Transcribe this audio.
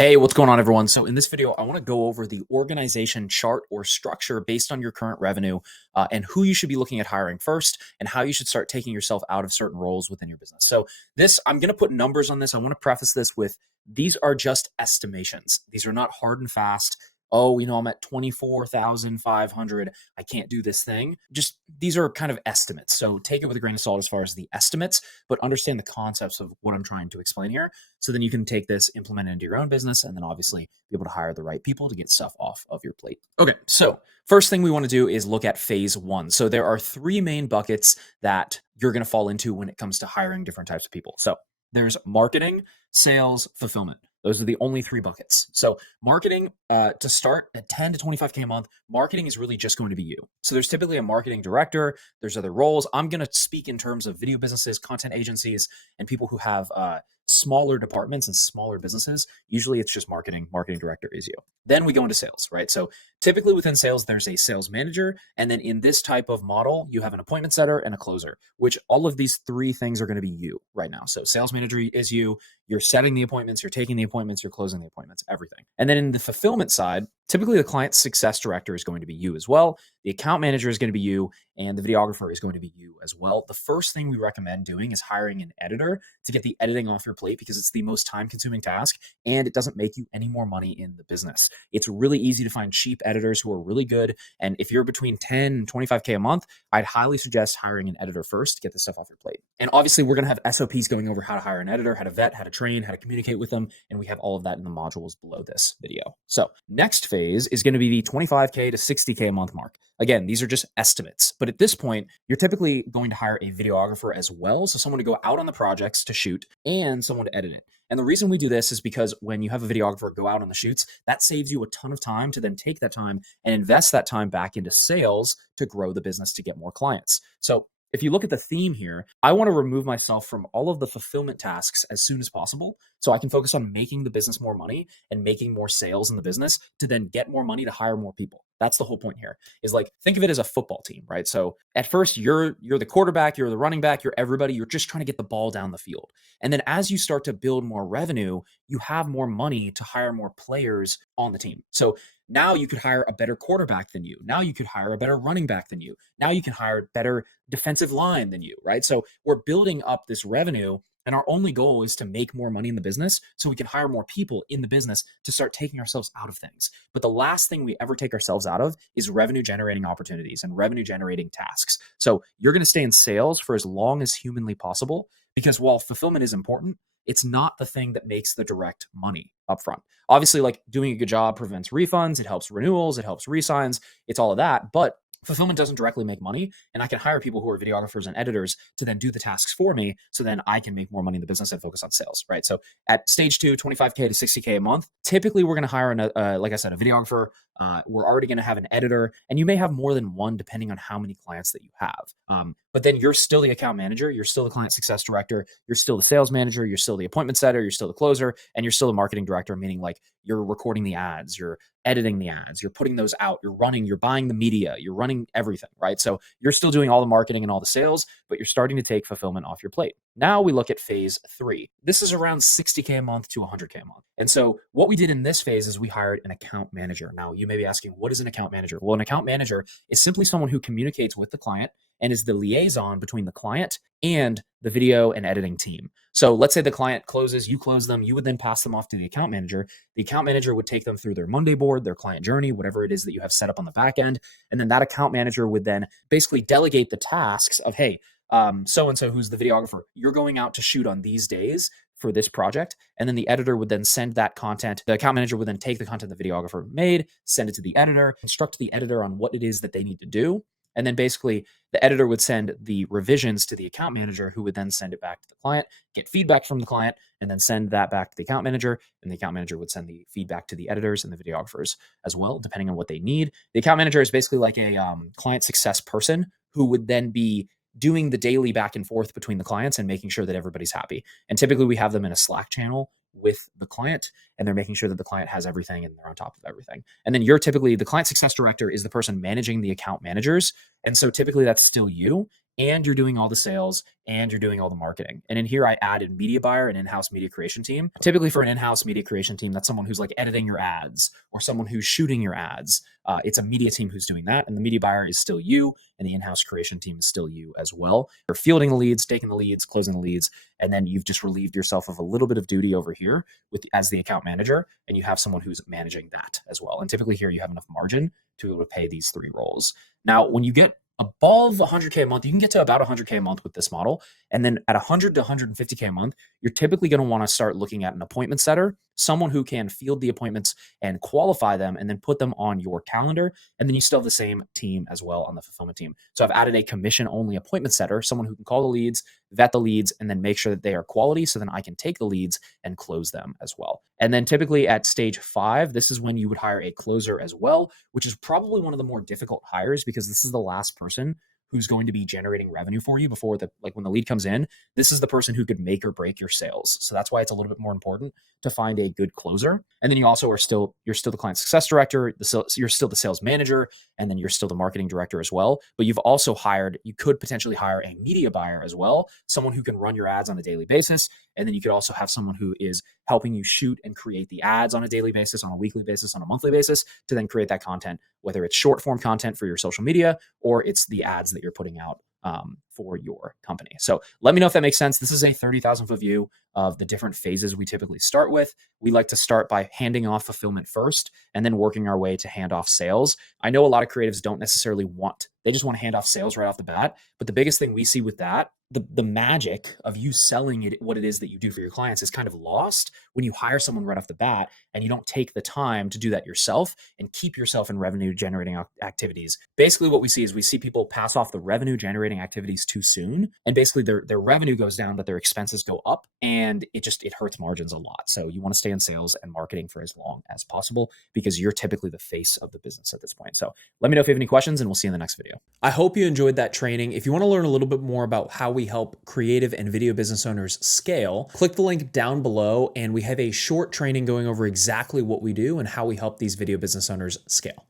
Hey, what's going on, everyone? So in this video, I want to go over the organization chart or structure based on your current revenue and who you should be looking at hiring first and how you should start taking yourself out of certain roles within your business. So I'm going to put numbers on this. I want to preface this with these are just estimations. These are not hard and fast. Oh, I'm at 24,500. I can't do this thing. Just these are kind of estimates. So take it with a grain of salt as far as the estimates, but understand the concepts of what I'm trying to explain here. So then you can take this, implement it into your own business, and then obviously be able to hire the right people to get stuff off of your plate. Okay, so first thing we want to do is look at phase one. So there are three main buckets that you're going to fall into when it comes to hiring different types of people. So there's marketing, sales, fulfillment. Those are the only three buckets. So marketing, to start at 10 to 25K a month, marketing is really just going to be you. So there's typically a marketing director. There's other roles. I'm going to speak in terms of video businesses, content agencies, and people who have smaller departments and smaller businesses. Usually it's just marketing. Marketing director is you. Then we go into sales, right? So typically within sales, there's a sales manager. And then in this type of model, you have an appointment setter and a closer, which all of these three things are going to be you right now. So sales manager is you. You're setting the appointments, you're taking the appointments, you're closing the appointments, everything. And then in the fulfillment side, typically the client success director is going to be you as well. The account manager is going to be you, and the videographer is going to be you as well. The first thing we recommend doing is hiring an editor to get the editing off your plate because it's the most time-consuming task and it doesn't make you any more money in the business. It's really easy to find cheap editors who are really good. And if you're between 10 and 25K a month, I'd highly suggest hiring an editor first to get this stuff off your plate. And obviously, we're going to have SOPs going over how to hire an editor, how to vet, how to train, how to communicate with them. And we have all of that in the modules below this video. So next phase is going to be the 25K to 60K a month mark. Again, these are just estimates. But at this point, you're typically going to hire a videographer as well. So someone to go out on the projects to shoot and someone to edit it. And the reason we do this is because when you have a videographer go out on the shoots, that saves you a ton of time to then take that time and invest that time back into sales to grow the business to get more clients. So if you look at the theme here, I want to remove myself from all of the fulfillment tasks as soon as possible so I can focus on making the business more money and making more sales in the business to then get more money to hire more people. That's the whole point here is like, think of it as a football team, right? So at first you're the quarterback, you're the running back, you're everybody, you're just trying to get the ball down the field. And then as you start to build more revenue, you have more money to hire more players on the team. So now you could hire a better quarterback than you. Now you could hire a better running back than you. Now you can hire better defensive line than you, right? So we're building up this revenue and our only goal is to make more money in the business so we can hire more people in the business to start taking ourselves out of things. But the last thing we ever take ourselves out of is revenue generating opportunities and revenue generating tasks. So you're going to stay in sales for as long as humanly possible because while fulfillment is important, it's not the thing that makes the direct money upfront. Obviously, like doing a good job prevents refunds, it helps renewals, it helps resigns, it's all of that. But fulfillment doesn't directly make money. And I can hire people who are videographers and editors to then do the tasks for me. So then I can make more money in the business and focus on sales, right? So at stage 2, 25K to 60K a month, typically we're going to hire, like I said, a videographer. We're already going to have an editor, and you may have more than one depending on how many clients that you have. But then you're still the account manager, you're still the client success director, you're still the sales manager, you're still the appointment setter, you're still the closer, and you're still the marketing director, meaning like you're recording the ads, you're editing the ads, you're putting those out, you're buying the media, you're running everything, right? So you're still doing all the marketing and all the sales, but you're starting to take fulfillment off your plate. Now we look at phase 3. This is around 60K a month to 100K a month. And so what we did in this phase is we hired an account manager. Now you may be asking, what is an account manager? Well, an account manager is simply someone who communicates with the client and is the liaison between the client and the video and editing team. So let's say the client closes, you close them, you would then pass them off to the account manager. The account manager would take them through their Monday board, their client journey, whatever it is that you have set up on the back end. And then that account manager would then basically delegate the tasks of, hey, so-and-so who's the videographer, you're going out to shoot on these days for this project. And then the editor would then send that content. The account manager would then take the content the videographer made, send it to the editor, instruct the editor on what it is that they need to do. And then basically the editor would send the revisions to the account manager who would then send it back to the client, get feedback from the client, and then send that back to the account manager. And the account manager would send the feedback to the editors and the videographers as well, depending on what they need. The account manager is basically like a client success person who would then be doing the daily back and forth between the clients and making sure that everybody's happy. And typically we have them in a Slack channel with the client, and they're making sure that the client has everything and they're on top of everything. And then you're typically the client success director is the person managing the account managers. And so typically that's still you. and you're doing all the sales and you're doing all the marketing. And in here, I added media buyer and in-house media creation team. Typically for an in-house media creation team, that's someone who's like editing your ads or someone who's shooting your ads. It's a media team who's doing that. And the media buyer is still you, and the in-house creation team is still you as well. You're fielding the leads, taking the leads, closing the leads, and then you've just relieved yourself of a little bit of duty over here as the account manager, and you have someone who's managing that as well. And typically here you have enough margin to be able to pay these 3 roles. Now, when you get above 100K a month, you can get to about 100K a month with this model. And then at 100 to 150K a month, you're typically going to want to start looking at an appointment setter, someone who can field the appointments and qualify them and then put them on your calendar. And then you still have the same team as well on the fulfillment team. So I've added a commission only appointment setter, someone who can call the leads, vet the leads, and then make sure that they are quality. So then I can take the leads and close them as well. And then typically at stage 5, this is when you would hire a closer as well, which is probably one of the more difficult hires because this is the last person who's going to be generating revenue for you before when the lead comes in. This is the person who could make or break your sales. So that's why it's a little bit more important to find a good closer. And then you also you're still the client success director, you're still the sales manager, and then you're still the marketing director as well. But you could potentially hire a media buyer as well, someone who can run your ads on a daily basis. And then you could also have someone who is helping you shoot and create the ads on a daily basis, on a weekly basis, on a monthly basis to then create that content, whether it's short form content for your social media or it's the ads that you're putting out for your company. So let me know if that makes sense. This is a 30,000 foot view of the different phases we typically start with. We like to start by handing off fulfillment first and then working our way to hand off sales. I know a lot of creatives don't necessarily they just want to hand off sales right off the bat. But the biggest thing we see with that, the magic of you selling it, what it is that you do for your clients is kind of lost when you hire someone right off the bat and you don't take the time to do that yourself and keep yourself in revenue generating activities. Basically what we see people pass off the revenue generating activities too soon. And basically their revenue goes down, but their expenses go up and it hurts margins a lot. So you want to stay in sales and marketing for as long as possible because you're typically the face of the business at this point. So let me know if you have any questions and we'll see you in the next video. I hope you enjoyed that training. If you want to learn a little bit more about how we help creative and video business owners scale, click the link down below and we have a short training going over exactly what we do and how we help these video business owners scale.